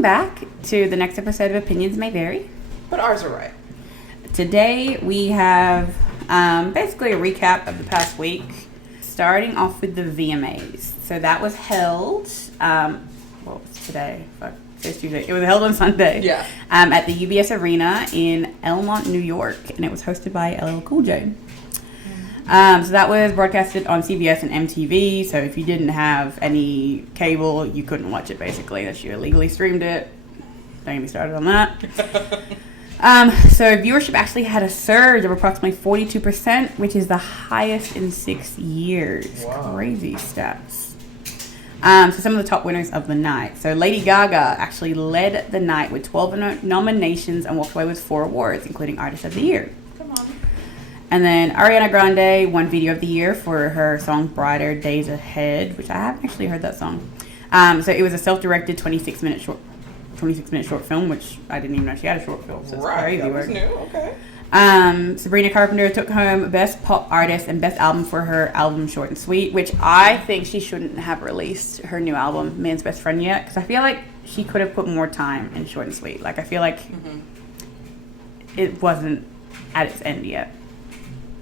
Back to the next episode of Opinions May Vary. But ours are right. Today we have basically a recap of the past week, starting off with the VMAs. So that was held, what was today? Fuck, it's Tuesday. It was held on Sunday. Yeah. At the UBS Arena in Elmont, New York, and it was hosted by LL Cool J. So that was broadcasted on CBS and MTV. So if you didn't have any cable, you couldn't watch it basically, unless you illegally streamed it. Don't get me started on that. So viewership actually had a surge of approximately 42%, which is the highest in 6 years. Wow. Crazy stats. So some of the top winners of the night. So Lady Gaga actually led the night with 12 nominations and walked away with 4 awards, including Artist of the Year. Come on. And then Ariana Grande won Video of the Year for her song Brighter Days Ahead, which I haven't actually heard that song. So it was a self-directed 26-minute short film, which I didn't even know she had a short film. So it's crazy that work. was new. Okay. Sabrina Carpenter took home Best Pop Artist and Best Album for her album Short and Sweet, which I think she shouldn't have released her new album Man's Best Friend yet, because I feel like she could have put more time in Short and Sweet. Like, I feel like it wasn't at its end yet.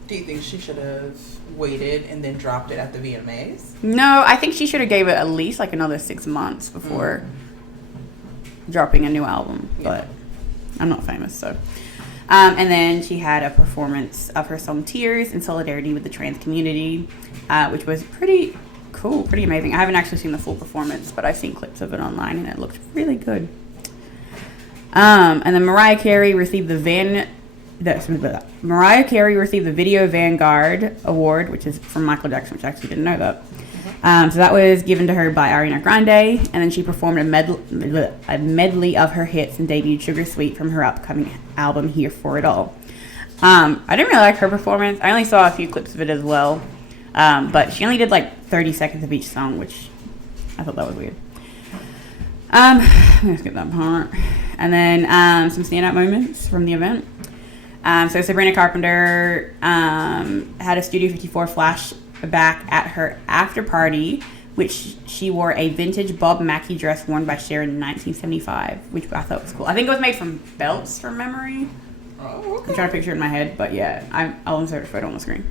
Do you think she should have waited and then dropped it at the VMAs? No, I think she should have gave it at least like another 6 months before dropping a new album. But I'm not famous, so. And then she had a performance of her song Tears in solidarity with the trans community, which was pretty cool, pretty amazing. I haven't actually seen the full performance, but I've seen clips of it online, and it looked really good. And then Mariah Carey received the Video Vanguard Award, which is from Michael Jackson, which I actually didn't know that. So that was given to her by Ariana Grande, and then she performed a medley of her hits and debuted Sugar Sweet from her upcoming album Here For It All. I didn't really like her performance. I only saw a few clips of it as well, but she only did like 30 seconds of each song, which I thought that was weird. I'm going to skip that part. And then some standout moments from the event. So Sabrina Carpenter had a Studio 54 flashback at her after party, which she wore a vintage Bob Mackie dress worn by Cher in 1975, which I thought was cool. I think it was made from belts from memory. Oh, okay. I'm trying to picture it in my head, but yeah, I'll insert a photo on the screen.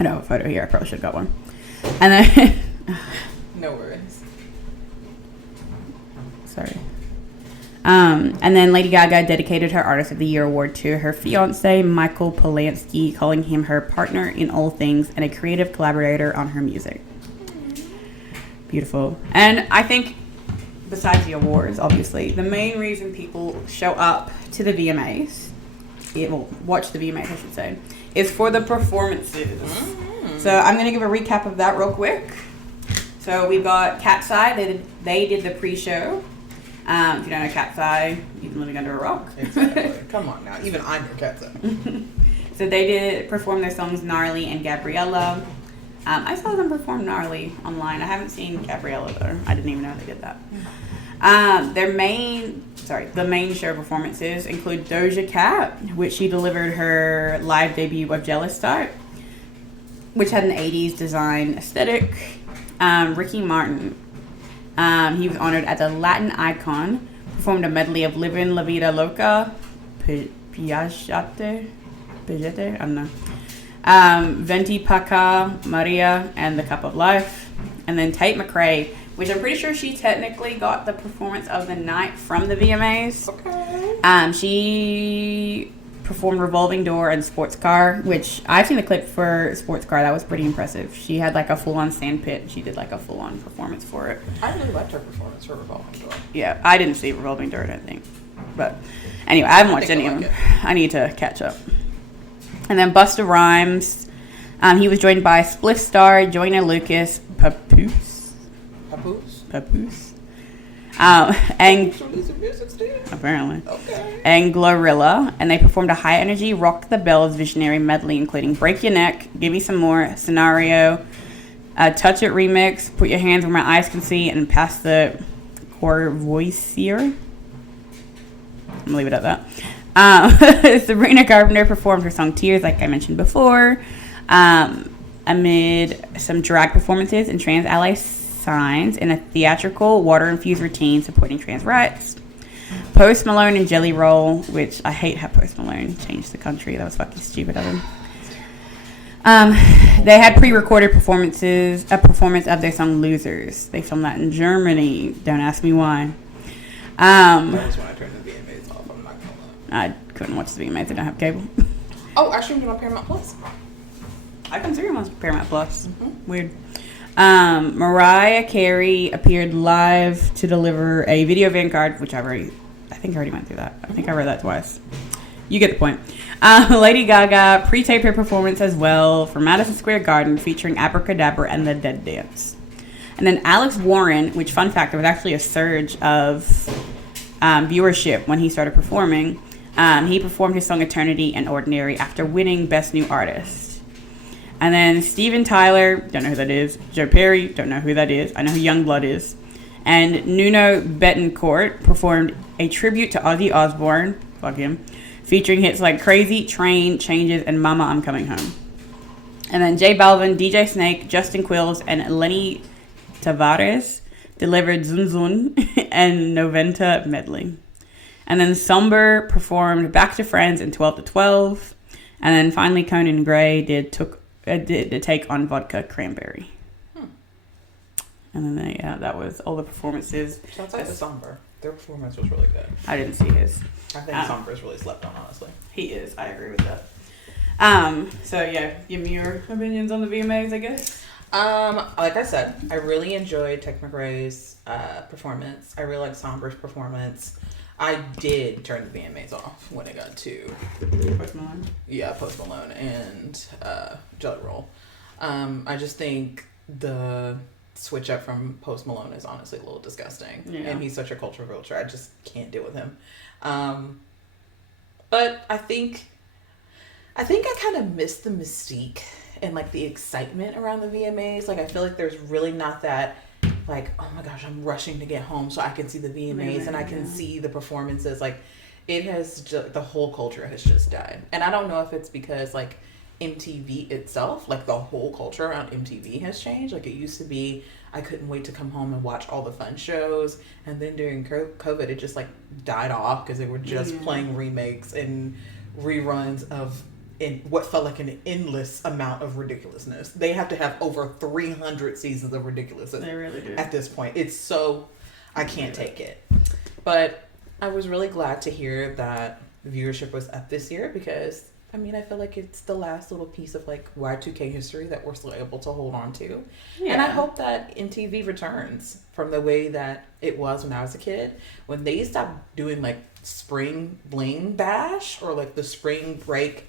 I don't have a photo here. I probably should have got one. And then... No worries. Sorry. And then Lady Gaga dedicated her Artist of the Year award to her fiance, Michael Polanski, calling him her partner in all things and a creative collaborator on her music. Beautiful. And I think, besides the awards, obviously, the main reason people show up to the VMAs, watch the VMAs, I should say, is for the performances. So I'm going to give a recap of that real quick. So we've got Cat's Eye. They did the pre-show. If you don't know Cat's Eye, you've been living under a rock. Exactly. Come on now. Even I know Cat's Eye. So they did perform their songs Gnarly and Gabriella. I saw them perform Gnarly online. I haven't seen Gabriella though. I didn't even know they did that. The main show performances include Doja Cat, which she delivered her live debut of Jealous Start, which had an 80s design aesthetic. Ricky Martin, he was honored as a Latin icon, performed a medley of Livin' La Vida Loca, Piaggete, I don't know, Venti Paca, Maria, and The Cup of Life. And then Tate McRae, which I'm pretty sure she technically got the performance of the night from the VMAs. Okay. She performed Revolving Door and Sports Car, which I've seen the clip for Sports Car. That was pretty impressive. She had like a full-on sandpit. She did like a full-on performance for it. I really liked her performance for Revolving Door. Yeah, I didn't see Revolving Door, I don't think. But anyway, I haven't watched any of them. I need to catch up. And then Busta Rhymes. He was joined by Spliff Star, Joyner Lucas, Papoose. And apparently, okay. And Glorilla, and they performed a high energy Rock the Bells visionary medley, including Break Your Neck, Give Me Some More, Scenario, Touch It remix, Put Your Hands Where My Eyes Can See, and Pass the Courvoisier. I'm gonna leave it at that. Sabrina Carpenter performed her song Tears, like I mentioned before, amid some drag performances and trans ally signs in a theatrical water-infused routine supporting trans rights. Post Malone and Jelly Roll, which I hate how Post Malone changed the country. That was fucking stupid of him. They had pre-recorded a performance of their song Losers. They filmed that in Germany. Don't ask me why. That was when I turned the VMAs off. I'm not gonna lie. I couldn't watch the VMAs. I don't have cable. Oh, I streamed it on Paramount Plus. I consider them on Paramount Plus. Mm-hmm. Weird. Mariah Carey appeared live to deliver a video Vanguard, which I think I already went through that. I think I read that twice. You get the point. Lady Gaga pre-taped her performance as well for Madison Square Garden, featuring Abracadabra and the Dead Dance. And then Alex Warren, which, fun fact, there was actually a surge of viewership when he started performing. He performed his song Eternity and Ordinary after winning Best New Artist. And then Steven Tyler, don't know who that is. Joe Perry, don't know who that is. I know who Youngblood is. And Nuno Betancourt performed a tribute to Ozzy Osbourne, fuck him, featuring hits like Crazy, Train, Changes, and Mama, I'm Coming Home. And then J Balvin, DJ Snake, Justin Quills, and Lenny Tavares delivered Zun Zun and Noventa medley. And then Somber performed Back to Friends and 12 to 12. And then finally Conan Gray did a take on Vodka Cranberry. And then that was all the performances. Shouts out to Somber. Their performance was really good. I didn't see his. I think Somber is really slept on, honestly. He is. I agree with that. So yeah, give me your opinions on the VMAs, I guess. Like I said, I really enjoyed Tech McRae's performance. I really liked Somber's performance. I did turn the VMAs off when it got to Post Malone. Yeah, Post Malone and Jelly Roll. I just think the switch up from Post Malone is honestly a little disgusting. Yeah. And he's such a culture vulture. I just can't deal with him. But I think I kind of missed the mystique and like the excitement around the VMAs. Like I feel like there's really not that like, oh my gosh, I'm rushing to get home so I can see the VMAs and I can see the performances. Like it has the whole culture has just died. And I don't know if it's because like MTV itself, like the whole culture around MTV has changed. Like it used to be, I couldn't wait to come home and watch all the fun shows. And then during COVID, it just like died off because they were just playing remakes and reruns of in what felt like an endless amount of ridiculousness. They have to have over 300 seasons of ridiculousness. They really do. At this point. It's so, I can't take it. But I was really glad to hear that viewership was up this year because I mean, I feel like it's the last little piece of like Y2K history that we're still able to hold on to. Yeah. And I hope that MTV returns from the way that it was when I was a kid. When they stopped doing like spring bling bash or like the spring break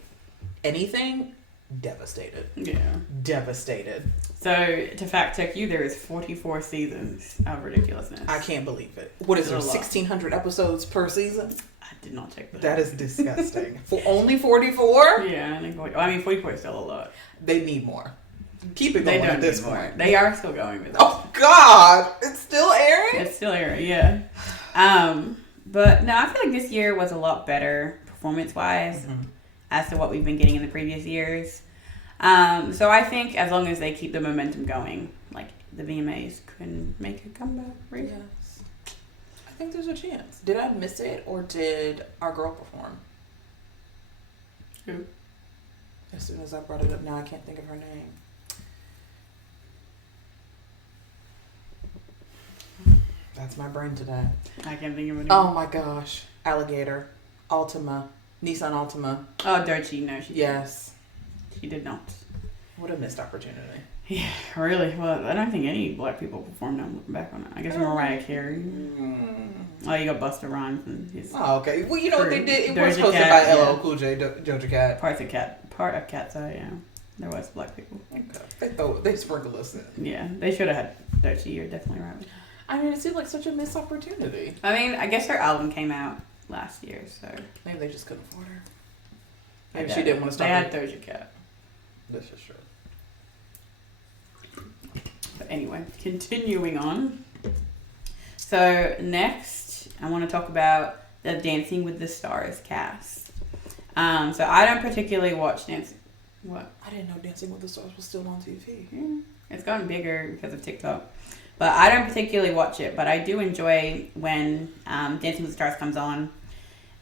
anything, devastated. Yeah. Devastated. So to fact check you, there is 44 seasons of ridiculousness. I can't believe it. What is there, 1,600 episodes per season? I did not check that. That is disgusting. For only 44? Yeah, I mean 44 is still a lot. They need more. Keep it going at this point. They are still going with it. Oh God, it's still airing? It's still airing, yeah. But no, I feel like this year was a lot better performance-wise as to what we've been getting in the previous years. So I think as long as they keep the momentum going, like the VMAs can make a comeback, right? Yes. I think there's a chance. Did I miss it or did our girl perform? Who? As soon as I brought it up, now I can't think of her name. That's my brain today. I can't think of her name. Oh my gosh. Alligator. Altima. Nissan Altima. Oh, Doechii. No, she Yes. didn't. She did not. What a missed opportunity. Yeah, really. Well, I don't think any black people performed now. I'm looking back on it. I guess Mariah Carey. Oh, you got Busta Rhymes and his. Oh, okay. Well, you know what they did? It was Doja hosted Cat, by LL Cool J, Doja Cat. Part of Cat's Eye, yeah. There was black people. Okay. They sprinkled us in. Yeah, they should have had Doechii. You're definitely right. I mean, it seemed like such a missed opportunity. I mean, I guess her album came out last year, so maybe they just couldn't afford her. Maybe she didn't want to stop. They had Doja Cat. This is true. But anyway, continuing on. So next, I want to talk about the Dancing with the Stars cast. So I don't particularly watch Dancing. What? I didn't know Dancing with the Stars was still on TV. Yeah. It's gotten bigger because of TikTok. But I don't particularly watch it, but I do enjoy when Dancing with the Stars comes on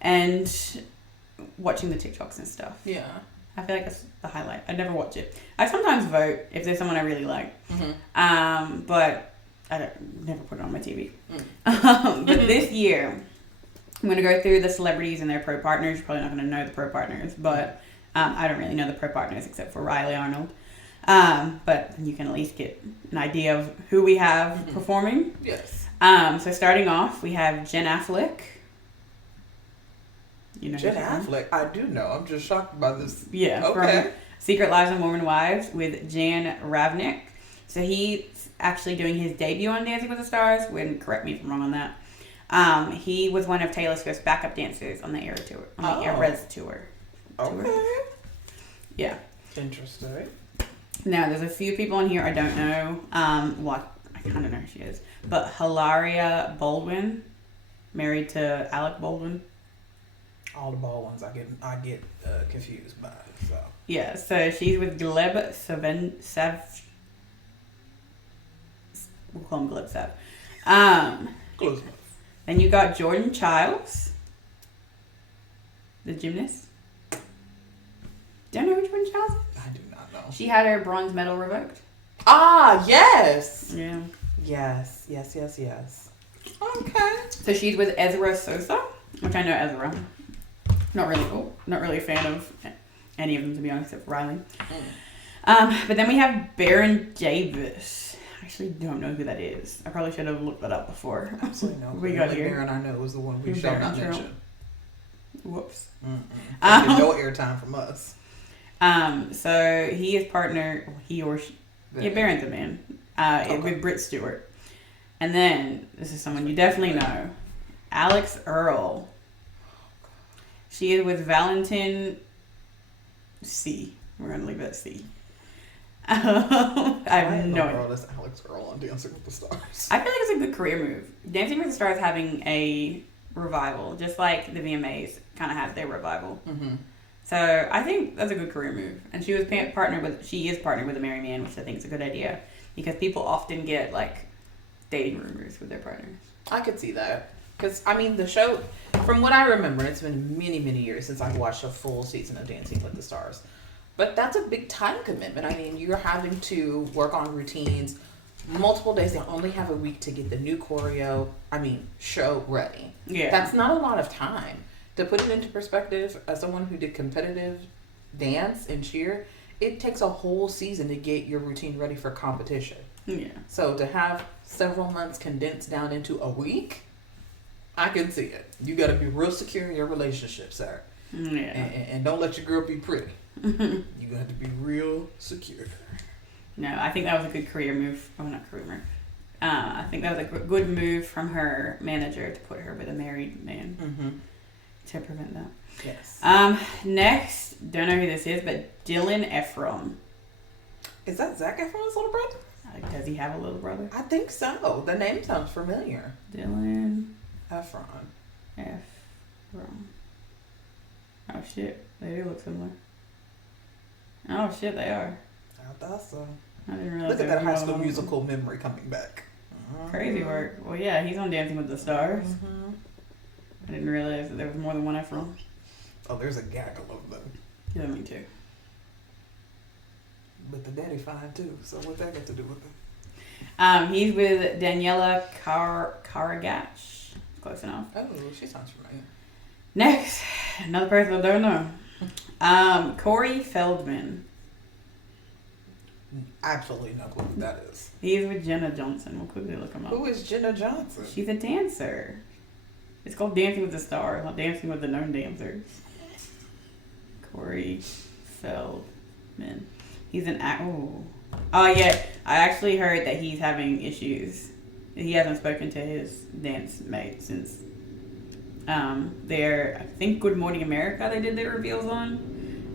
and watching the TikToks and stuff. Yeah. I feel like that's the highlight. I never watch it. I sometimes vote if there's someone I really like. But I don't never put it on my TV. But this year, I'm going to go through the celebrities and their pro partners. You're probably not going to know the pro partners, but I don't really know the pro partners except for Riley Arnold. But you can at least get an idea of who we have performing. Yes. So starting off, we have Jen Affleck. You know Jen Affleck? I do know. I'm just shocked by this. Yeah. Okay. From Secret Lives of Mormon Wives with Jan Ravnik. So he's actually doing his debut on Dancing with the Stars. Wouldn't correct me if I'm wrong on that. He was one of Taylor Swift's backup dancers on the Era tour, on the Eras tour. Okay. Yeah. Interesting. Now, there's a few people in here I don't know. Well, I kind of know who she is. But Hilaria Baldwin, married to Alec Baldwin. All the ball ones I get confused by. So. Yeah, so she's with Gleb Sav. We'll call him Gleb Sav. Close enough. Then you got Jordan Childs, the gymnast. Don't know who Jordan Childs is? I do not know. She had her bronze medal revoked. Ah, yes. Yeah. Yes. Okay. So she's with Ezra Sosa, which I know Ezra. Not really cool. Not really a fan of any of them, to be honest, except for Riley. But then we have Baron Davis. I actually don't know who that is. I probably should have looked that up before. Absolutely no. We got here. Baron I know was the one we shall not mention. Whoops. No airtime from us. So he is partner, he or she, Baron's a man, with Britt Stewart. And then, this is someone you definitely know, Alex Earl. She is with Valentin C. We're going to leave it at C. I have no idea. That's Alex Earl on Dancing with the Stars. I feel like it's a good career move. Dancing with the Stars having a revival, just like the VMAs kind of had their revival. So I think that's a good career move. And she is partnered with a married man, which I think is a good idea because people often get like dating rumors with their partners. I could see that. Because, I mean, the show, from what I remember, it's been many, many years since I've watched a full season of Dancing with the Stars. But that's a big time commitment. I mean, you're having to work on routines multiple days. They only have a week to get the new show ready. Yeah. That's not a lot of time. To put it into perspective, as someone who did competitive dance and cheer, it takes a whole season to get your routine ready for competition. Yeah. So to have several months condensed down into a week, I can see it. You got to be real secure in your relationship, sir. Yeah. And don't let your girl be pretty. You got to be real secure. No, I think that was a good career move. Oh, not career move. I think that was a good move from her manager to put her with a married man to prevent that. Yes. Next, don't know who this is, but Dylan Ephron. Is that Zac Efron's little brother? Does he have a little brother? I think so. The name sounds familiar. Dylan Efron. Ephron. Oh shit, they do look similar. Oh shit, they are. I thought so. I didn't realize. Look at that High School Musical memory coming back. Crazy work. Well, yeah, he's on Dancing with the Stars. I didn't realize that there was more than one Ephron. Oh, there's a gaggle of them. Yeah, me too. But the daddy fine too, so what's that got to do with it? He's with Daniela Karagach. Close enough. Oh, she sounds familiar. Next, another person I don't know. Corey Feldman. Absolutely no clue who that is. He's with Jenna Johnson. We'll quickly look him up. Who is Jenna Johnson? She's a dancer. It's called Dancing with the Stars, not Dancing with the Known Dancers. Corey Feldman. He's an Oh yeah, I actually heard that he's having issues. He hasn't spoken to his dance mate since their, I think, Good Morning America they did their reveals on.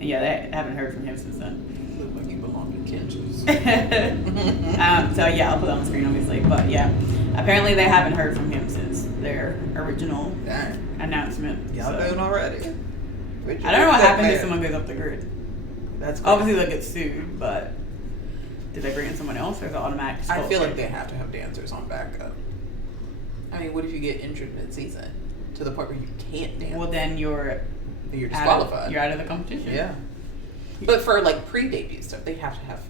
And yeah, they haven't heard from him since then. You look like you belong in Kenji's. So yeah, I'll put it on the screen obviously. But yeah, apparently they haven't heard from him since their original announcement. Y'all doing already? I don't know what happens if someone goes off the grid. That's crazy. Obviously they'll get sued, but did they bring in someone else, or is it automatic? I feel like they have to have dancers on backup. I mean, what if you get injured mid-season to the point where you can't dance? Well, then you're disqualified. You're out of the competition. Yeah. But for like pre-debut stuff, they have to have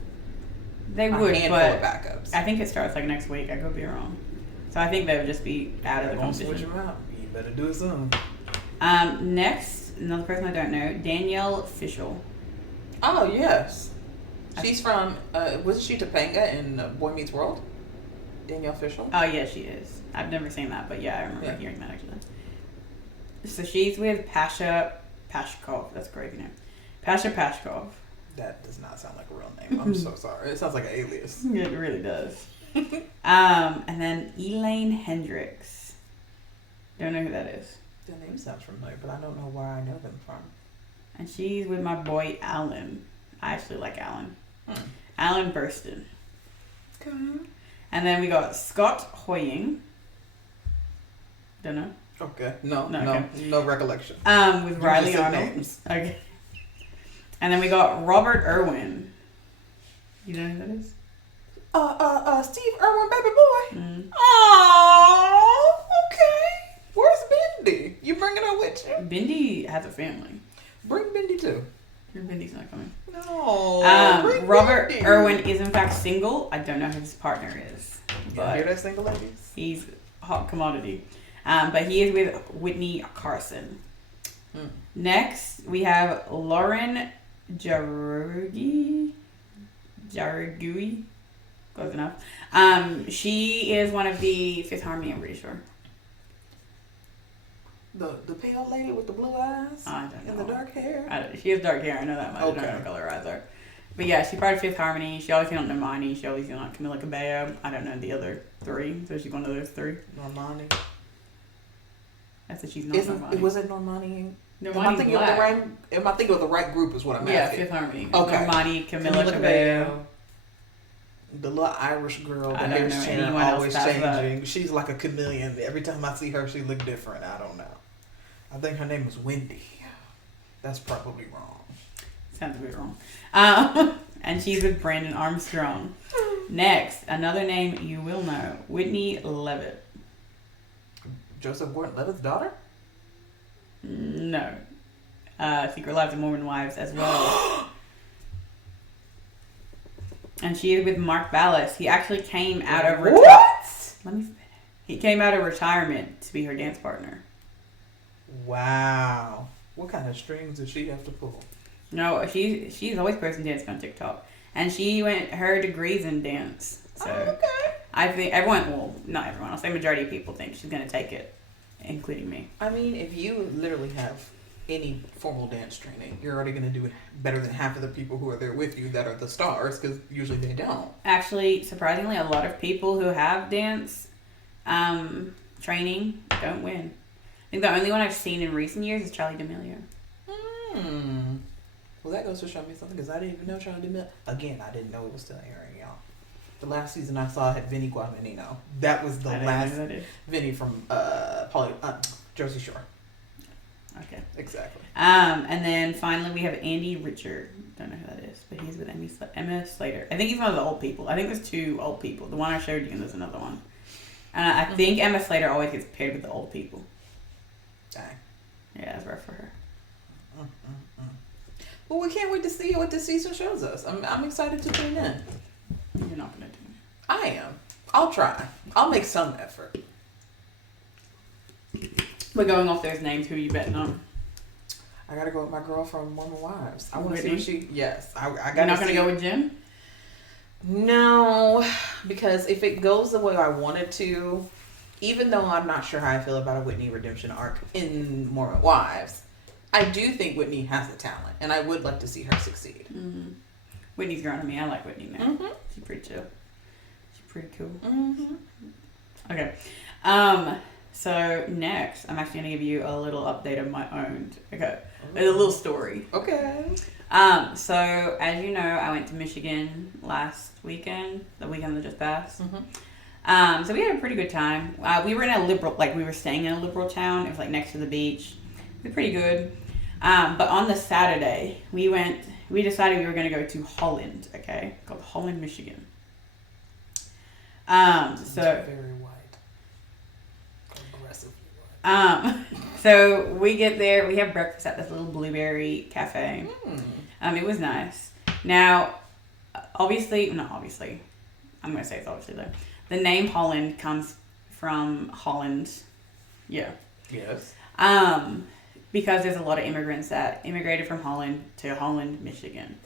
they would, handful but of backups. I think it starts like next week. I could be wrong. So I think they would just be out of the competition. Switch them out. You better do it soon. Next, another person I don't know, Danielle Fishel. Oh, yes. She's from, wasn't she Topanga in Boy Meets World? Danielle Fishel? Oh, yeah, she is. I've never seen that, but yeah, I remember hearing that actually. So she's with Pasha Pashkov. That's a crazy name. Pasha Pashkov. That does not sound like a real name. I'm so sorry. It sounds like an alias. It really does. And then Elaine Hendricks. Don't know who that is. The name sounds familiar, but I don't know where I know them from. And she's with my boy Alan. I actually like Alan. Alan Burston. Okay. And then we got Scott Hoying. Don't know. Okay. No, No recollection. With Riley Arnold. Names. Okay. And then we got Robert Irwin. You know who that is? Steve Irwin, baby boy. Mm. Oh, okay. Where's Bindi? You bringing her with you? Bindi has a family. Bring Bindi too. Bindi's not coming. No. Robert Bindi. Irwin is in fact single. I don't know who his partner is. You hear that, single ladies? He's a hot commodity. But he is with Whitney Carson. Next, we have Lauren Jarugui. Close enough. She is one of the Fifth Harmony, I'm pretty sure. The pale lady with the blue eyes? I don't know. And the dark hair? She has dark hair, I know that much. Okay. I don't know what color her eyes are. But yeah, she's part of Fifth Harmony. She always on Normani. She always on Camila Cabello. I don't know the other three. So she's one of those three. Normani. That's what she's not Normani. Was it Normani? Normani's Am I thinking of the right group is what I'm yeah, asking? Fifth Harmony. Okay. Normani, Camila Cabello. The little Irish girl, the I don't hair's know changing, anyone else always past that. changing. She's like a chameleon. Every time I see her, she look different. I don't know. I think her name is Wendy. That's probably wrong. Sounds a bit wrong. And she's with Brandon Armstrong. Next, another name you will know, Whitney Levitt. Joseph Gordon-Levitt's daughter? No. Secret Lives of Mormon Wives as well. And she is with Mark Ballas. He actually came out of He came out of retirement to be her dance partner. Wow. What kind of strings does she have to pull? No, she's always posting dancing on TikTok. And she went her degrees in dance. So okay. I think not everyone, I'll say majority of people think she's going to take it, including me. I mean, if you literally have any formal dance training, you're already going to do it better than half of the people who are there with you that are the stars, because usually they don't. Actually, surprisingly, a lot of people who have dance training don't win. I think the only one I've seen in recent years is Charlie D'Amelio. Well, that goes to show me something, because I didn't even know Charlie D'Amelio. Again, I didn't know it was still airing, y'all. The last season I saw had Vinny Guadagnino. That was the last Vinny from Jersey Shore. Okay. Exactly. And then finally we have Andy Richard. Don't know who that is, but he's with Emma Slater. I think he's one of the old people. I think there's two old people. The one I showed you and there's another one. And I think Emma Slater always gets paired with the old people. Dang. Yeah, that's rough for her. Well, we can't wait to see what this season shows us. I'm excited to tune in. You're not going to do it. I am. I'll try. I'll make some effort. We're going off those names. Who are you betting on? I gotta go with my girl from Mormon Wives. I want to see Whitney? what she. Yes, I gotta. You're not going to go with Jen? No, because if it goes the way I want it to, even though I'm not sure how I feel about a Whitney redemption arc in Mormon Wives, I do think Whitney has the talent, and I would like to see her succeed. Mm-hmm. Whitney's grown on me. I like Whitney now. Mm-hmm. She's pretty chill. She's pretty cool. Mm-hmm. Okay. So next, I'm actually going to give you a little update of my own. Okay. A little story. Okay. So as you know, I went to Michigan last weekend, the weekend that just passed. Mm-hmm. So we had a pretty good time. We were in a liberal, we were staying in a liberal town. It was next to the beach. It was pretty good. But on the Saturday, we we decided we were going to go to Holland, okay? Called Holland, Michigan. So very white. Aggressively white. So we get there, we have breakfast at this little blueberry cafe. It was nice. Now, I'm going to say it's obviously though. The name Holland comes from Holland. Yeah. Yes. Because there's a lot of immigrants that immigrated from Holland to Holland, Michigan.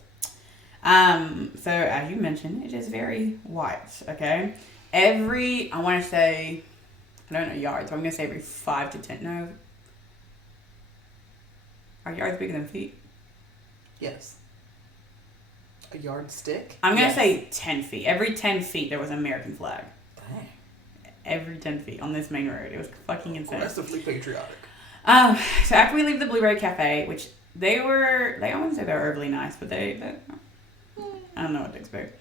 So as you mentioned, it is very white, okay? I want to say, I don't know yards, so I'm going to say every 5 to 10, no. Are yards bigger than feet? Yes. A yardstick? I'm going to say 10 feet. Every 10 feet there was an American flag. Dang. Every 10 feet on this main road. It was fucking insane. Aggressively patriotic. So after we leave the Blueberry Cafe, which I wouldn't say they were overly nice, but I don't know what to expect.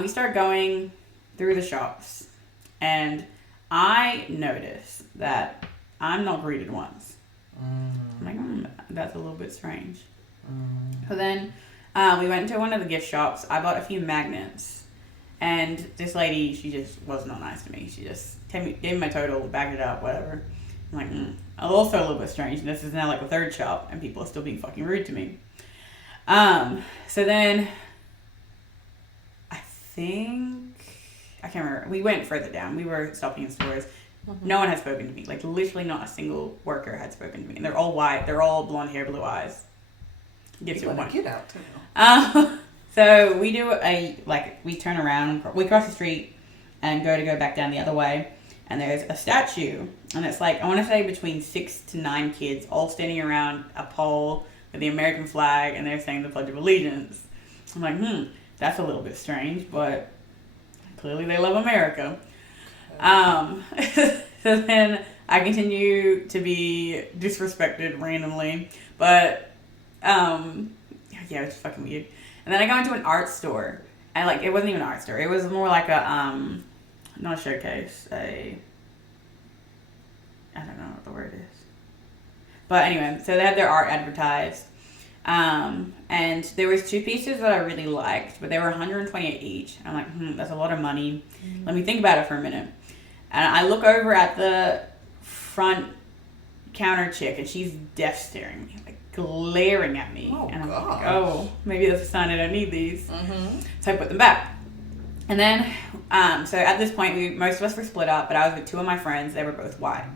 We start going through the shops, and I notice that I'm not greeted once. I'm like, that's a little bit strange. So then we went to one of the gift shops. I bought a few magnets, and this lady, she just was not nice to me. She just gave me my total, backed it up, whatever. I'm like, also a little bit strange. This is now like the third shop, and people are still being fucking rude to me. So then I can't remember. We went further down. We were stopping in stores. No one had spoken to me. Like, literally not a single worker had spoken to me. And they're all white. They're all blonde hair, blue eyes. Gives you a point. Get out, too. So we we turn around. We cross the street and go back down the other way. And there's a statue. And it's like, I want to say between 6 to 9 kids all standing around a pole with the American flag. And they're saying the Pledge of Allegiance. I'm like, that's a little bit strange, but clearly they love America. So then I continue to be disrespected randomly, but yeah, it's fucking weird. And then I go into an art store, and it wasn't even an art store. It was more like a not a showcase. I don't know what the word is, but anyway, so they had their art advertised. And there was 2 pieces that I really liked, but they were $128 each. I'm like, that's a lot of money. Let me think about it for a minute. And I look over at the front counter chick, and she's death staring me, like glaring at me. And I'm like, oh, maybe that's a sign I don't need these. So I put them back. And then, so at this point, most of us were split up, but I was with 2 of my friends. They were both white.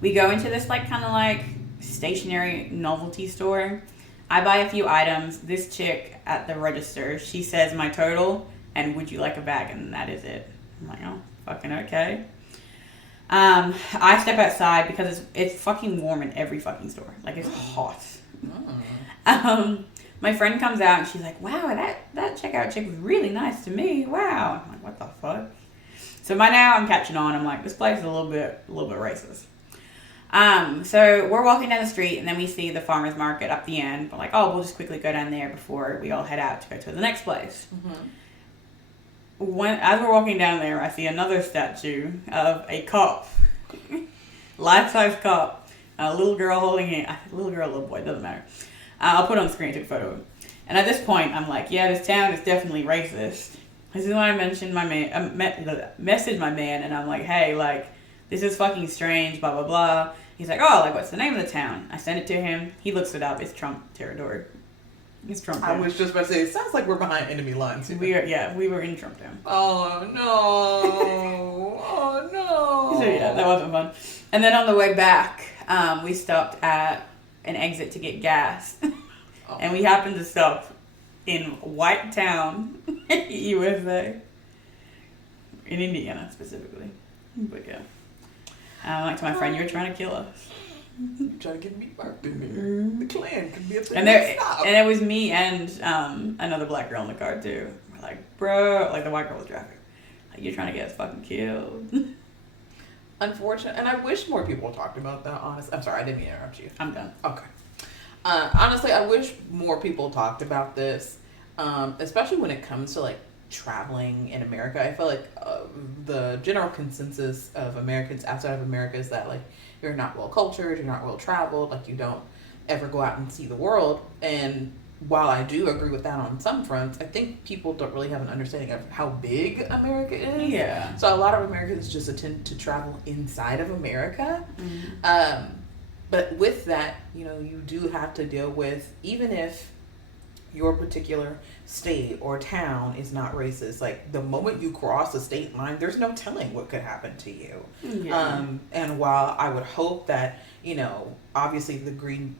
We go into this kind of stationary novelty store. I buy a few items. This chick at the register, she says my total and would you like a bag, and that is it. I'm like, oh, fucking okay. I step outside because it's fucking warm in every fucking store. Like, it's hot. My friend comes out and she's like, wow, that checkout chick was really nice to me. Wow. I'm like, what the fuck? So by now I'm catching on. I'm like, this place is a little bit racist. So we're walking down the street, and then we see the farmer's market up the end. We're like, oh, we'll just quickly go down there before we all head out to go to the next place. As we're walking down there, I see another statue of a cop, life-size cop, a little girl holding it. Little boy, doesn't matter. I'll put it on the screen, take a photo of it. And at this point, I'm like, yeah, this town is definitely racist. This is when I mentioned messaged my man, and I'm like, hey, this is fucking strange, blah, blah, blah. He's like, oh, what's the name of the town? I sent it to him. He looks it up. It's Trump territory. It's Trump town. I was just about to say, it sounds like we're behind enemy lines. We were in Trump town. Oh, no. Oh, no. So, yeah, that wasn't fun. And then on the way back, we stopped at an exit to get gas. And we happened to stop in White Town, USA. In Indiana, specifically. But, yeah. I'm like to my friend, you're trying to kill us. You're trying to get me marked in there. The Klan could be up there. And it was me and another black girl in the car, too. We're like, bro, the white girl was driving. You're trying to get us fucking killed. Unfortunate. And I wish more people talked about that, honestly. I'm sorry, I didn't mean to interrupt you. I'm done. Okay. Honestly, I wish more people talked about this, especially when it comes to, traveling in America. I feel like the general consensus of Americans outside of America is that you're not well cultured, you're not well traveled, you don't ever go out and see the world. And while I do agree with that on some fronts, I think people don't really have an understanding of how big America is. Yeah. So a lot of Americans just attempt to travel inside of America. But with that, you do have to deal with, even if your particular state or town is not racist, like the moment you cross a state line, there's no telling what could happen to you. Yeah. And while I would hope that, obviously the green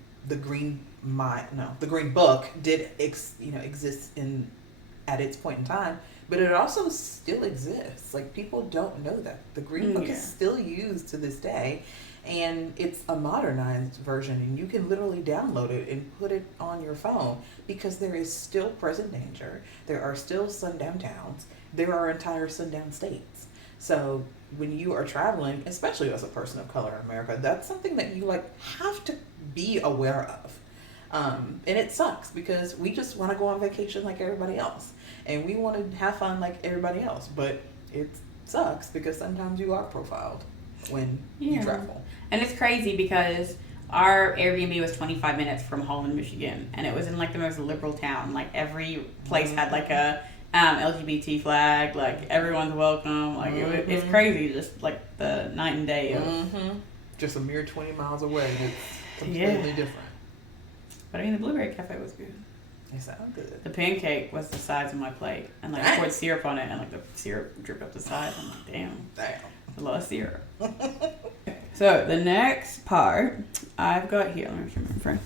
book did exist at its point in time, but it also still exists. Like, people don't know that the green book is still used to this day. And it's a modernized version, and you can literally download it and put it on your phone, because there is still present danger. There are still sundown towns. There are entire sundown states. So when you are traveling, especially as a person of color in America, that's something that you have to be aware of. And it sucks, because we just want to go on vacation like everybody else, and we want to have fun like everybody else. But it sucks because sometimes you are profiled when you travel. And it's crazy because our Airbnb was 25 minutes from Holland, Michigan, and it was in the most liberal town. Like, every place had a LGBT flag, everyone's welcome. It's crazy, just the night and day of just a mere 20 miles away. It's completely different. But I mean, the Blueberry Cafe was good. It sounded good. The pancake was the size of my plate, and I poured syrup on it, and the syrup dripped up the side. I'm like, damn. A lot of syrup. So the next part I've got here. Let me show my friend.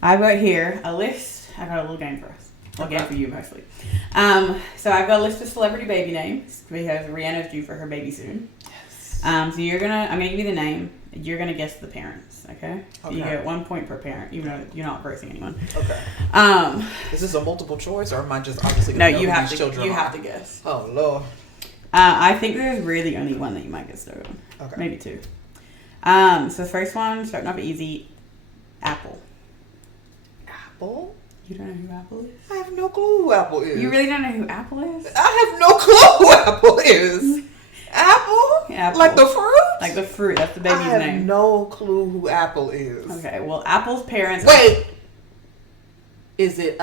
I've got here a list. I got a little game for us. Well, game for you mostly. So I've got a list of celebrity baby names, because Rihanna's due for her baby soon. Yes. So I'm gonna give you the name. You're gonna guess the parents. Okay. So you get 1 point per parent, even though you're not versing anyone. Okay. Is this a multiple choice, or am I just obviously gonna know you have who these to. children You are? have to guess. Oh Lord. I think there's really only one that you might get started on. Okay. Maybe two. So the first one, starting off easy, Apple. Apple? You don't know who Apple is? I have no clue who Apple is. You really don't know who Apple is? I have no clue who Apple is. Apple? Apple. Like the fruit? Like the fruit. That's the baby's name. I have no clue who Apple is. Okay, well, Apple's parents... Wait! Is it,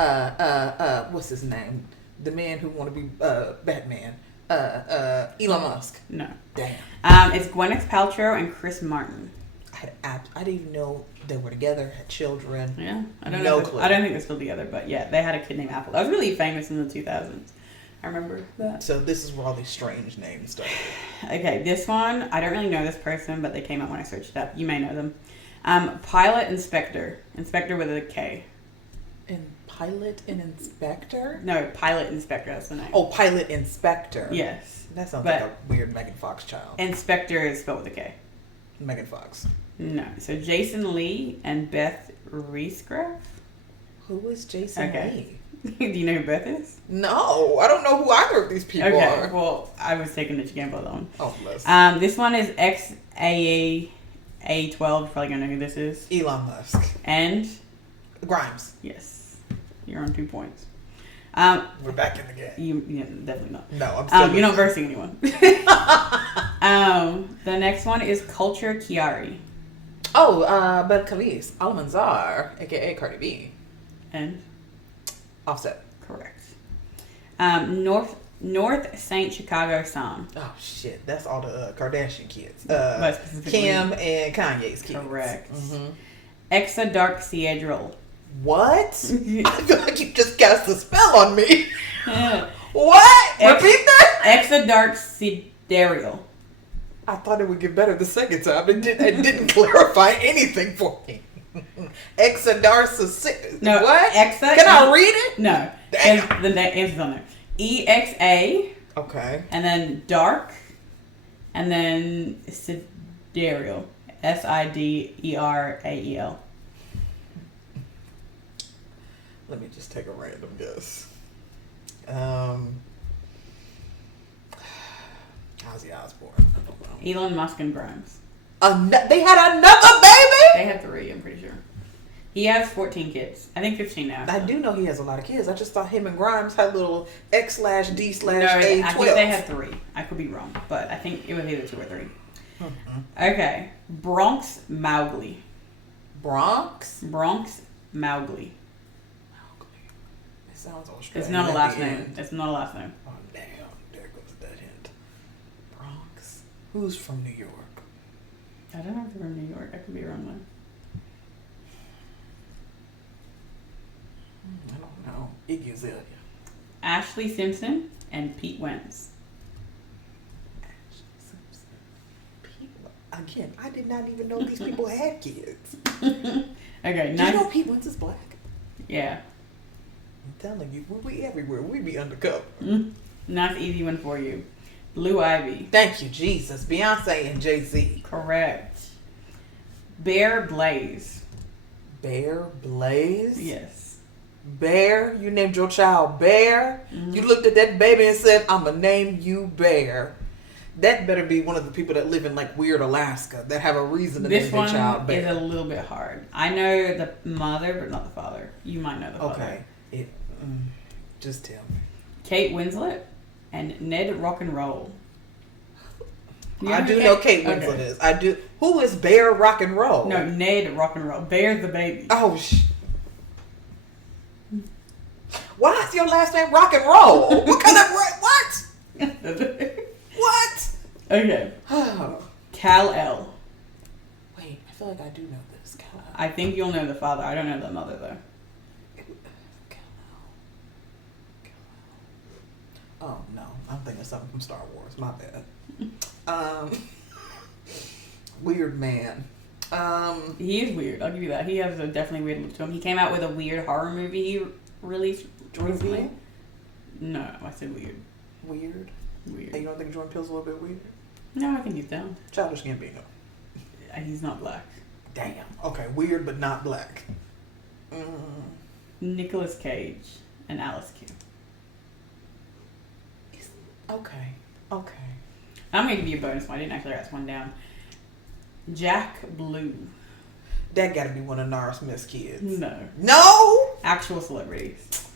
what's his name? The man who want to be, Batman. Elon Musk. No. Damn. It's Gwyneth Paltrow and Chris Martin. I didn't even know they were together, had children. Yeah. I don't think they're still together, but yeah, they had a kid named Apple. That was really famous in the 2000s. I remember that. So this is where all these strange names started. Okay, this one, I don't really know this person, but they came up when I searched it up. You may know them. Pilot Inspector. Inspector with a K. Pilot and Inspector? No, Pilot Inspector, that's the name. Oh, Pilot Inspector. Yes. That sounds like a weird Megan Fox child. Inspector is spelled with a K. Megan Fox. No. So Jason Lee and Beth Riesgraf. Who is Jason Lee? Do you know who Beth is? No, I don't know who either of these people are. Okay, well, I was taking the gamble on that one. Oh, bless. This one is XAA12. You're probably going to know who this is. Elon Musk. And? Grimes. Yes. You're on 2 points. We're back in the game. Definitely not. No, I'm still you're not versing anyone. The next one is Culture Chiari. Oh, Belcalis Almanzar, aka Cardi B. And? Offset. Correct. North Saint Chicago Sam. Oh shit, that's all the Kardashian kids. Kim and Kanye's kids. Correct. Exa Dark Siedril. What? I feel like you just cast a spell on me. Yeah. What? Repeat that? Exa Dark Sidereal. I thought it would get better the second time. It didn't clarify anything for me. Exadarsa. No. What? Exa. Can I read it? No. Damn. The answer's on there. EXA. Okay. And then dark. And then sidereal. SIDERAEL. Let me just take a random guess. Ozzy Osbourne. I don't know. Elon Musk and Grimes. They had another baby? They had 3, I'm pretty sure. He has 14 kids. I think 15 now. I do know he has a lot of kids. I just thought him and Grimes had little X/D/A12. No, I think they had 3. I could be wrong, but I think it was either 2 or 3. Okay. Bronx Mowgli. Bronx Mowgli. sounds Australian. It's not a last name. It's not a last name. Oh, damn. There goes that hint. Bronx. Who's from New York? I don't know if they're from New York. I could be wrong though. I don't know. Iggy Azalea. Ashley Simpson and Pete Wentz. Ashley Simpson. Pete. Again, I did not even know these people had kids. Okay, Do you know Pete Wentz is black? Yeah. I'm telling you, we everywhere. We be undercover. Nice easy one for you. Blue Ivy. Thank you, Jesus. Beyonce and Jay-Z. Correct. Bear Blaze. Bear Blaze? Yes. Bear? You named your child Bear? Mm-hmm. You looked at that baby and said, I'm going to name you Bear. That better be one of the people that live in like weird Alaska that have a reason to name their child Bear. This one is a little bit hard. I know the mother, but not the father. You might know the father. Okay. Just tell me. Kate Winslet and Ned Rock and Roll. I do know Kate Winslet is. I do. Who is Bear Rock and Roll? No, Ned Rock and Roll. Bear's the baby. Oh, why is your last name Rock and Roll? What kind of what? What? Okay. Kal-El. Wait, I feel like I do know this. Kal-El. I think you'll know the father. I don't know the mother though. Oh no, I'm thinking of something from Star Wars. My bad. Weird man. He is weird. I'll give you that. He has a definitely weird look to him. He came out with a weird horror movie he released recently. No, I said weird. Weird. Weird. Hey, you don't think Jordan Peele's a little bit weird? No, I think he's down. Childish Gambino. He's not black. Damn. Okay, weird but not black. Nicolas Cage and Alice Q. Okay. I'm going to give you a bonus one. I didn't actually write this one down. Jack Blue. That gotta be one of Nara Smith's kids. No. No? Actual celebrities.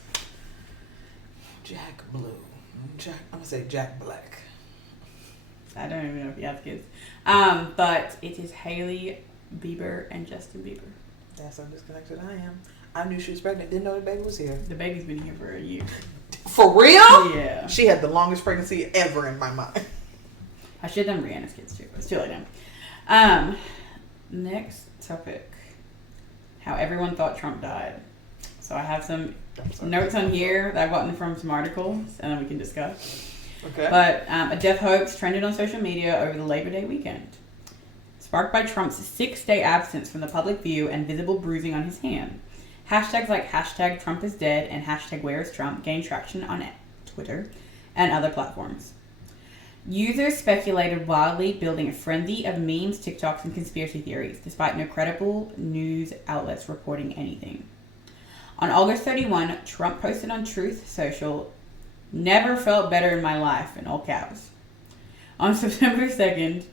Jack Blue. I'm gonna say Jack Black. I don't even know if he has kids. But it is Hailey Bieber and Justin Bieber. That's how disconnected I am. I knew she was pregnant. Didn't know the baby was here. The baby's been here for a year. For real? Yeah. She had the longest pregnancy ever in my mind. I should have done Rihanna's kids too, but it's too late now. Next topic. How everyone thought Trump died. So I have some notes on here that I've gotten from some articles, and then we can discuss. Okay. But a death hoax trended on social media over the Labor Day weekend, sparked by Trump's 6-day absence from the public view and visible bruising on his hand. Hashtags like hashtag Trump is dead and hashtag where is Trump gained traction on Twitter and other platforms. Users speculated wildly, building a frenzy of memes, TikToks, and conspiracy theories, despite no credible news outlets reporting anything. On August 31, Trump posted on Truth Social, "Never felt better in my life," in all caps. On September 2nd,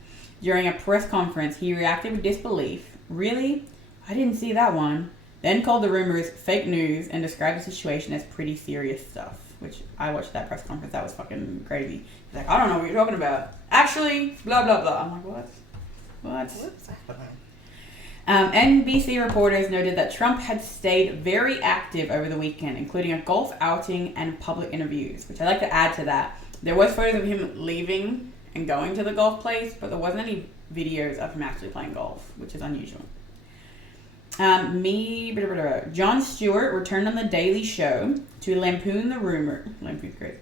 during a press conference, he reacted with disbelief. "Really? I didn't see that one." Then called the rumors fake news and described the situation as pretty serious stuff. Which I watched that press conference. That was fucking crazy. He's like, "I don't know what you're talking about. Actually, blah, blah, blah." I'm like, what? What's happening? NBC reporters noted that Trump had stayed very active over the weekend, including a golf outing and public interviews, which I'd like to add to that. There was photos of him leaving and going to the golf place, but there wasn't any videos of him actually playing golf, which is unusual. Jon Stewart returned on The Daily Show to lampoon the rumor. Lampoon's great.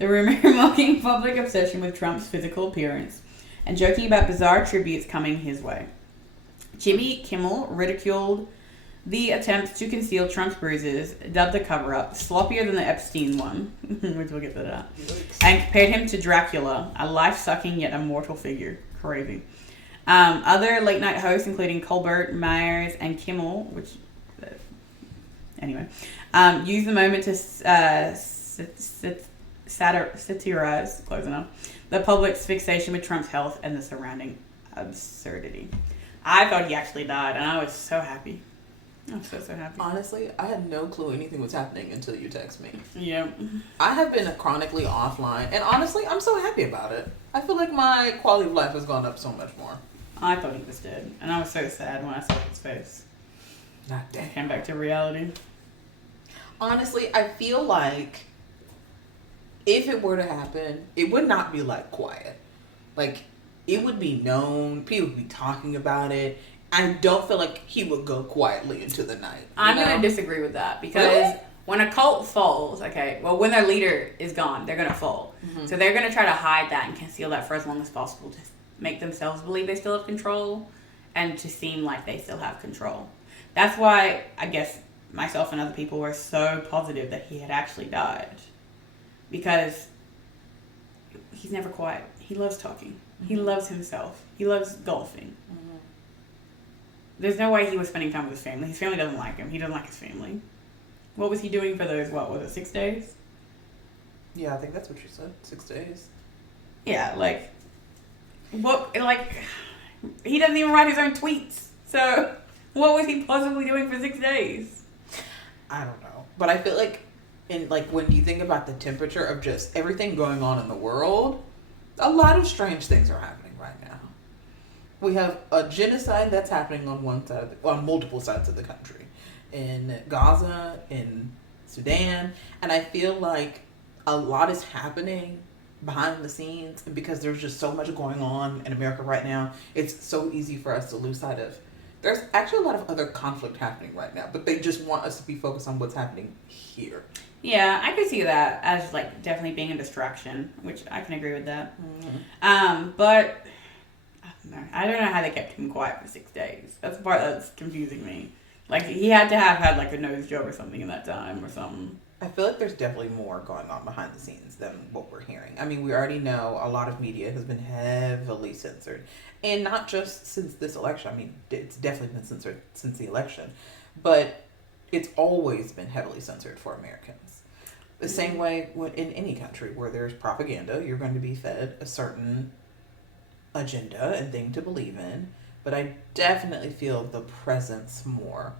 The rumor mocking public obsession with Trump's physical appearance and joking about bizarre tributes coming his way. Jimmy Kimmel ridiculed the attempts to conceal Trump's bruises, dubbed the cover-up sloppier than the Epstein one, which we'll get to that, and compared him to Dracula, a life-sucking yet immortal figure. Crazy. Other late-night hosts, including Colbert, Myers, and Kimmel, used the moment to satirize, close enough, the public's fixation with Trump's health and the surrounding absurdity. I thought he actually died, and I was so happy. I was so happy. Honestly, I had no clue anything was happening until you text me. Yeah. I have been chronically offline, and honestly, I'm so happy about it. I feel like my quality of life has gone up so much more. I thought he was dead, and I was so sad when I saw his face. Not dead. I came back to reality. honestly, I feel like if it were to happen, it would not be like quiet. Like, it would be known. People would be talking about it. I don't feel like he would go quietly into the night. I'm going to disagree with that because Really? when a cult falls, when their leader is gone, they're going to fall. Mm-hmm. So they're going to try to hide that and conceal that for as long as possible to make themselves believe they still have control and to seem like they still have control. That's why I guess myself and other people were so positive that he had actually died. Because he's never quiet. He loves talking. Mm-hmm. He loves himself. He loves golfing. Mm-hmm. There's no way he was spending time with his family. His family doesn't like him. He doesn't like his family. What was he doing for those, 6 days? Yeah, I think that's what you said. 6 days. Yeah, he doesn't even write his own tweets. So, what was he possibly doing for 6 days? I don't know. But I feel like, when you think about the temperature of just everything going on in the world, a lot of strange things are happening right now. We have a genocide that's happening on on multiple sides of the country. In Gaza, in Sudan, and I feel like a lot is happening behind the scenes, and because there's just so much going on in America right now, it's so easy for us to lose sight of. There's actually a lot of other conflict happening right now, but they just want us to be focused on what's happening here. Yeah, I could see that as definitely being a distraction, which I can agree with that. Mm-hmm. But I don't know how they kept him quiet for 6 days. That's the part that's confusing me. He had to have had a nose job or something in that time or something. I feel like there's definitely more going on behind the scenes than what we're hearing. I mean, we already know a lot of media has been heavily censored. And not just since this election. I mean, it's definitely been censored since the election. But it's always been heavily censored for Americans. The same way in any country where there's propaganda, you're going to be fed a certain agenda and thing to believe in. But I definitely feel the presence more.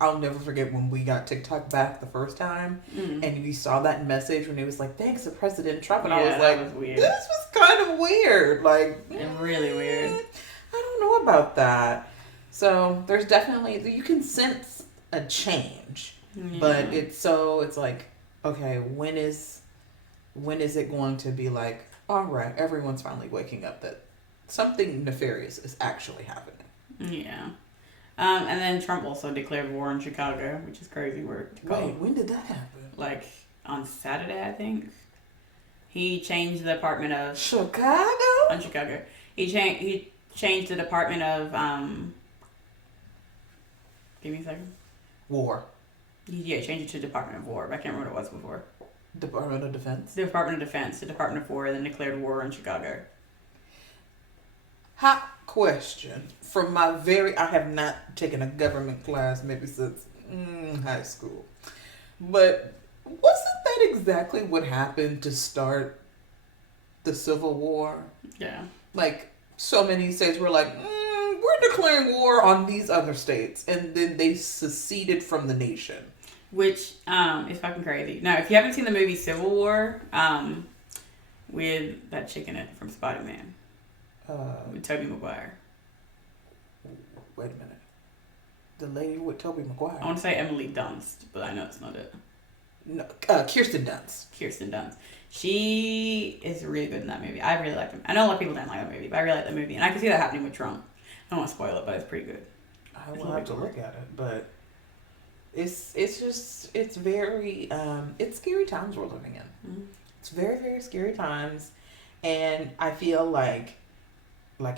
I'll never forget when we got TikTok back the first time, and we saw that message when it was thanks to President Trump, and I was like, was weird. This was kind of weird. Really weird. I don't know about that. So there's definitely, you can sense a change, but it's okay, when is it going to be all right, everyone's finally waking up that something nefarious is actually happening. Yeah. And then Trump also declared war on Chicago, which is crazy work to call. Wait, when did that happen? On Saturday, I think. He changed the Department of... Chicago? On Chicago. He changed the Department of... Give me a second. War. Yeah, changed it to Department of War, but I can't remember what it was before. Department of Defense? The Department of Defense, the Department of War, and then declared war on Chicago. Hot question. I have not taken a government class maybe since high school. But wasn't that exactly what happened to start the Civil War? Yeah. So many states were we're declaring war on these other states. And then they seceded from the nation. Which is fucking crazy. Now, if you haven't seen the movie Civil War, with that chick in it from Spider-Man. With Tobey Maguire. Wait a minute. The lady with Tobey Maguire. I want to say Emily Dunst, but I know it's not it. No, Kirsten Dunst. Kirsten Dunst. She is really good in that movie. I really like them. I know a lot of people don't like that movie, but I really like that movie. And I can see that happening with Trump. I don't want to spoil it, but it's pretty good. I will have to look at it, but it's very, it's scary times we're living in. Mm-hmm. It's very, very scary times. And I feel like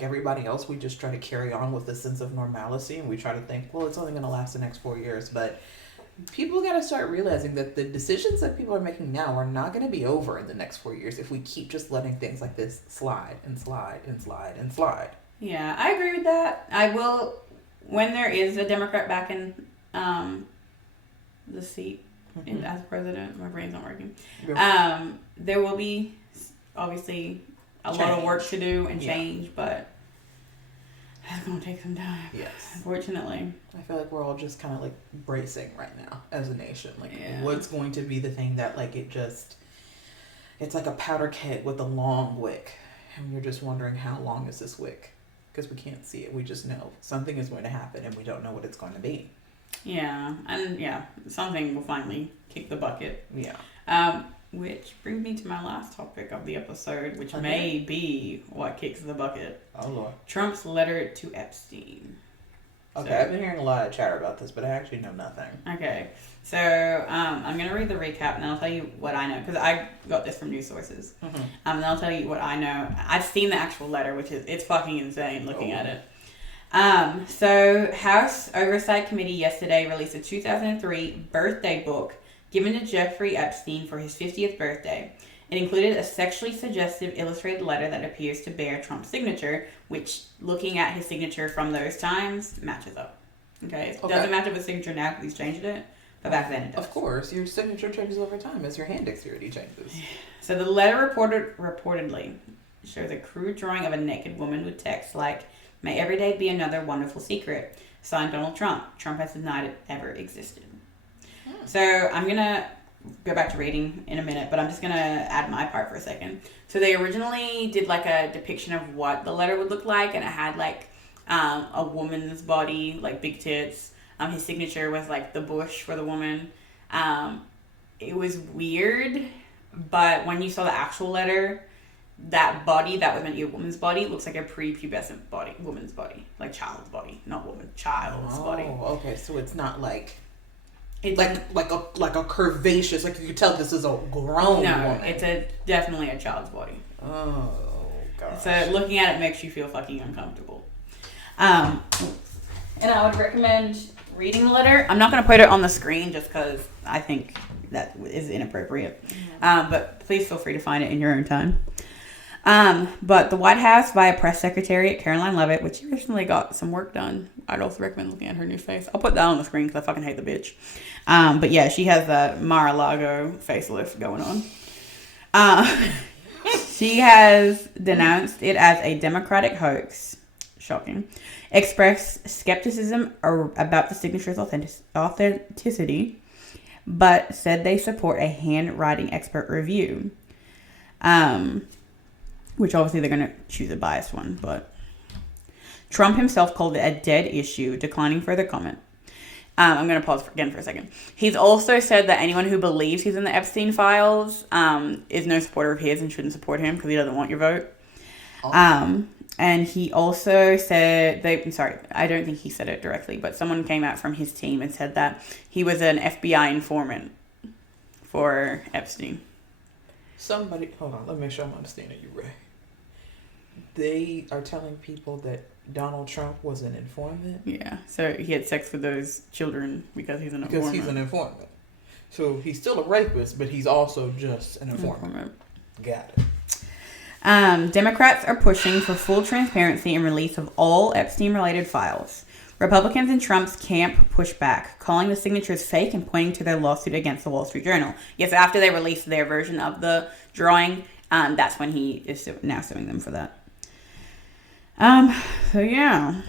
everybody else, we just try to carry on with a sense of normalcy, and we try to think, well, it's only going to last the next 4 years. But people got to start realizing that the decisions that people are making now are not going to be over in the next 4 years if we keep just letting things like this slide and slide and slide and slide. Yeah, I agree with that. I will, when there is a Democrat back in the seat as president, my brain's not working, there will be obviously a lot of work to do and change, but that's going to take some time. Yes. Unfortunately. I feel like we're all just kind of bracing right now as a nation. What's going to be the thing that it's like a powder keg with a long wick. And you're just wondering, how long is this wick? Because we can't see it. We just know something is going to happen and we don't know what it's going to be. Yeah, and something will finally kick the bucket. Yeah. Which brings me to my last topic of the episode, which Okay. may be what kicks the bucket. Oh, Lord. Trump's letter to Epstein. Okay, So, I've been hearing a lot of chatter about this, but I actually know nothing. Okay, so I'm going to read the recap, and I'll tell you what I know, because I got this from news sources. Mm-hmm. And I'll tell you what I know. I've seen the actual letter, which is, it's fucking insane looking at it. So House Oversight Committee yesterday released a 2003 birthday book given to Jeffrey Epstein for his 50th birthday. It included a sexually suggestive illustrated letter that appears to bear Trump's signature, which, looking at his signature from those times, matches up. Okay? It doesn't match up with signature now because he's changed it, but back then it does. Of course, your signature changes over time as your hand dexterity changes. So the letter reportedly shows a crude drawing of a naked woman with text like, "May every day be another wonderful secret. Signed, Donald Trump. Trump has denied it ever existed." So I'm going to go back to reading in a minute, but I'm just going to add my part for a second. So they originally did like a depiction of what the letter would look like, and it had like a woman's body, like big tits. His signature was like the bush for the woman. It was weird, but when you saw the actual letter, that body that was meant to be a woman's body looks like a prepubescent body, woman's body, like child's body, not woman, child's body. Oh, okay, so it's not like... It's like a curvaceous, like you could tell this is a grown woman. It's definitely a child's body. Oh gosh. So looking at it makes you feel fucking uncomfortable. And I would recommend reading the letter. I'm not going to put it on the screen just because I think that is inappropriate. Mm-hmm. But please feel free to find it in your own time. But the White House, via press secretary Caroline Leavitt, which recently got some work done. I'd also recommend looking at her new face. I'll put that on the screen because I fucking hate the bitch. But yeah, she has a Mar-a-Lago facelift going on. She has denounced it as a Democratic hoax. Shocking. Expressed skepticism about the signature's authenticity, but said they support a handwriting expert review. Which obviously they're going to choose a biased one, but Trump himself called it a dead issue, declining further comment. I'm going to pause again for a second. He's also said that anyone who believes he's in the Epstein files is no supporter of his and shouldn't support him because he doesn't want your vote. Oh. And he also said, I don't think he said it directly, but someone came out from his team and said that he was an FBI informant for Epstein. Hold on, let me make sure I'm understanding you right. They are telling people that Donald Trump was an informant? Yeah, so he had sex with those children because he's an informant. Because he's an informant. So he's still a rapist, but he's also just an informant. Got it. Democrats are pushing for full transparency and release of all Epstein-related files. Republicans in Trump's camp push back, calling the signatures fake and pointing to their lawsuit against the Wall Street Journal. Yes, after they released their version of the drawing, that's when he is now suing them for that. So yeah.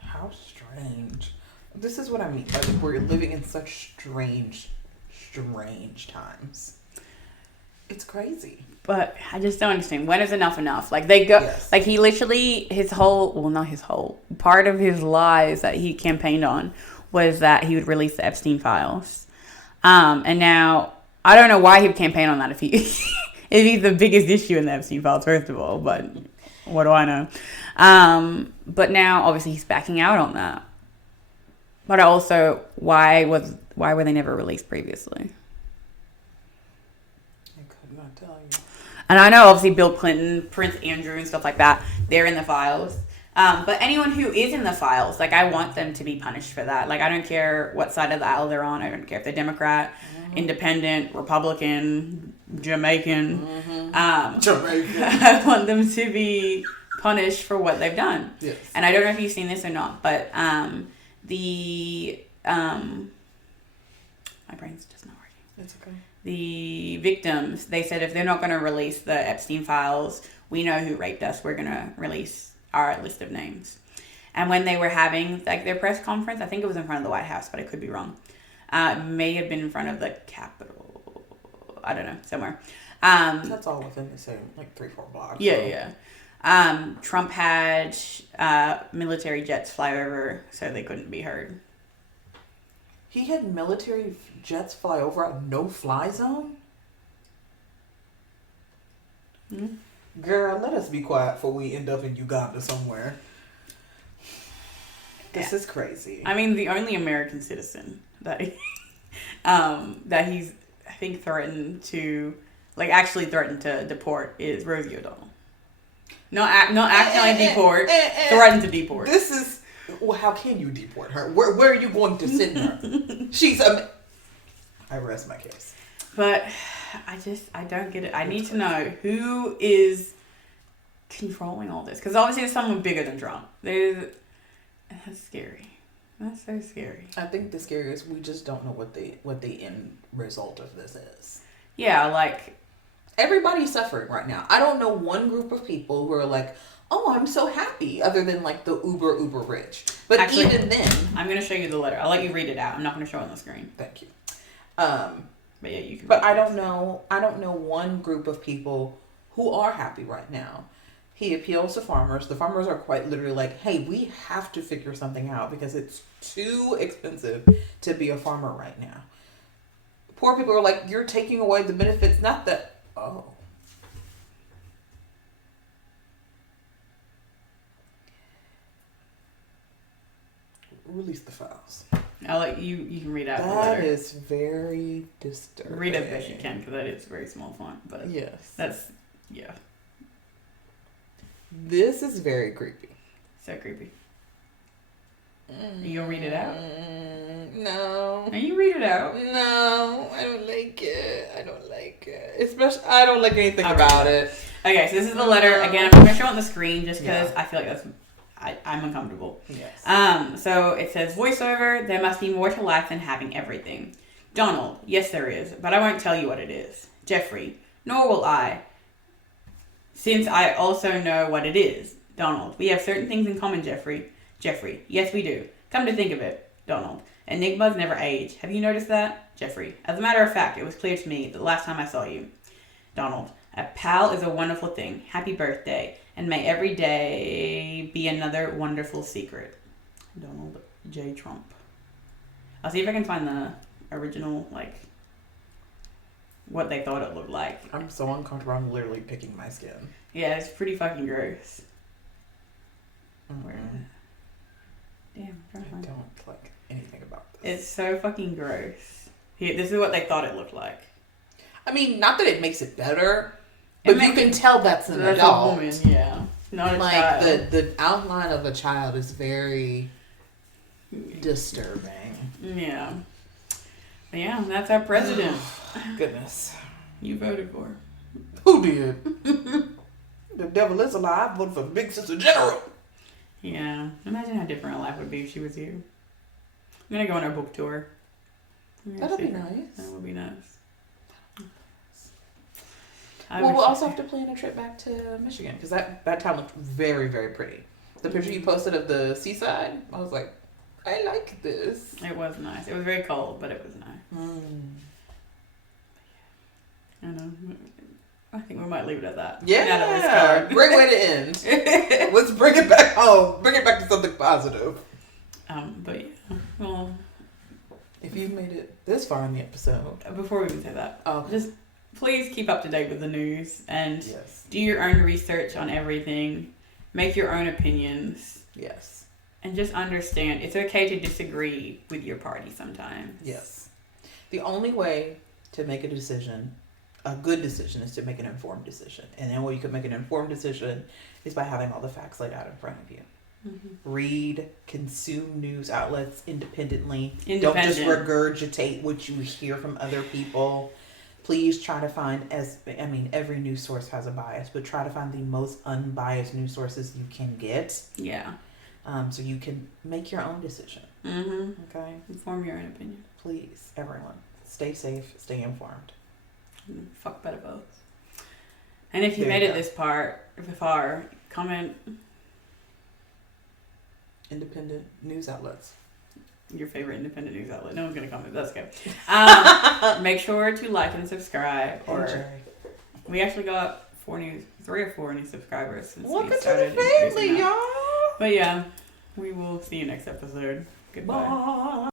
How strange. This is what I mean. Like, we're living in such strange times. It's crazy. But I just don't understand. When is enough? Like, they go... Yes. Like, he literally... part of his lies that he campaigned on was that he would release the Epstein files. And now... I don't know why he would campaign on that if he's the biggest issue in the Epstein files, first of all. But what do I know? But now, obviously, he's backing out on that. But also, why were they never released previously? And I know, obviously, Bill Clinton, Prince Andrew, and stuff like that, they're in the files. But anyone who is in the files, like, I want them to be punished for that. Like, I don't care what side of the aisle they're on. I don't care if they're Democrat, Independent, Republican, Jamaican. I want them to be punished for what they've done. Yes. And I don't know if you've seen this or not, but my brain's just not working. It's okay. The victims, they said if they're not going to release the Epstein files, we know who raped us. We're going to release our list of names. And when they were having like their press conference, I think it was in front of the White House, but I could be wrong. It may have been in front of the Capitol. I don't know, somewhere. That's all within the same, like 3-4 blocks. Yeah. Trump had military jets fly over so they couldn't be heard. He had military jets fly over a no-fly zone? Mm-hmm. Girl, let us be quiet before we end up in Uganda somewhere. This is crazy. I mean, the only American citizen that he's, I think, actually threatened to deport is Rosie O'Donnell. Not accidentally deport, threatened to deport. This is, well, how can you deport her? Where are you going to send her? She's I rest my case. But I don't get it. I need to know who is controlling all this. Because obviously there's someone bigger than Trump. That's scary. That's so scary. I think the scariest, we just don't know what the end result of this is. Yeah, like... Everybody's suffering right now. I don't know one group of people who are like, oh, I'm so happy, other than like the uber rich. But actually, even then... I'm going to show you the letter. I'll let you read it out. I'm not going to show it on the screen. Thank you. But yeah, you can... But I don't know one group of people who are happy right now. He appeals to farmers. The farmers are quite literally like, hey, we have to figure something out because it's too expensive to be a farmer right now. Poor people are like, you're taking away the benefits. Not that, oh. Release the files. I'll let you can read out the letter. letter. That is very disturbing. Read it best you can because that is very small font. But yes. Yeah. This is very creepy. So creepy. Are you gonna read it out? No. Are you read it out? No, I don't like it. Especially, I don't like anything about it. Okay, so this is the letter. Again, I'm gonna show it on the screen just because I feel like I'm uncomfortable. Yes. So it says, voiceover, there must be more to life than having everything. Donald, yes there is, but I won't tell you what it is. Jeffrey, nor will I, since I also know what it is. Donald, we have certain things in common, Jeffrey. Jeffrey, yes we do. Come to think of it. Donald, enigmas never age. Have you noticed that? Jeffrey, as a matter of fact, it was clear to me the last time I saw you. Donald, a pal is a wonderful thing. Happy birthday. And may every day be another wonderful secret. Donald J. Trump. I'll see if I can find the original, like, what they thought it looked like. I'm so uncomfortable. I'm literally picking my skin. Yeah, it's pretty fucking gross. Mm-hmm. Where is it? Damn, I'm trying to find it. I don't like anything about this. It's so fucking gross. Here, this is what they thought it looked like. I mean, not that it makes it better, but you can tell that's an adult. A woman, yeah. Not a child. Like, the outline of a child is very disturbing. Yeah. But yeah, that's our president. Goodness. You voted for. Who did? The devil is alive. I voted for Big Sister General. Yeah. Imagine how different her life would be if she was you. I'm going to go on our book tour. That'll be nice. That would be nice. Well, we'll also have to plan a trip back to Michigan because that town looked very, very pretty. The picture you posted of the seaside, I was like, I like this. It was nice. It was very cold, but it was nice. I know. I think we might leave it at that. Yeah, great way to end. Let's bring it back home. Bring it back to something positive. But yeah, well, if you've made it this far in the episode, before we even say that, just please keep up to date with the news and do your own research on everything. Make your own opinions. Yes. And just understand it's okay to disagree with your party sometimes. Yes. The only way to make a decision, a good decision, is to make an informed decision. And the only way you can make an informed decision is by having all the facts laid out in front of you. Mm-hmm. Read, consume news outlets independently. Don't just regurgitate what you hear from other people. Please try to find, every news source has a bias, but try to find the most unbiased news sources you can get. Yeah. So you can make your own decision. Mm-hmm. Okay? Form your own opinion. Please, everyone. Stay safe, stay informed. Fuck better votes. And if you made it this far, comment. Independent news outlets. Your favorite independent news outlet. No one's going to comment. That's good. Make sure to like and subscribe. We actually got 3 or 4 new subscribers since we started. Welcome to the family, y'all. But yeah, we will see you next episode. Goodbye. Bye.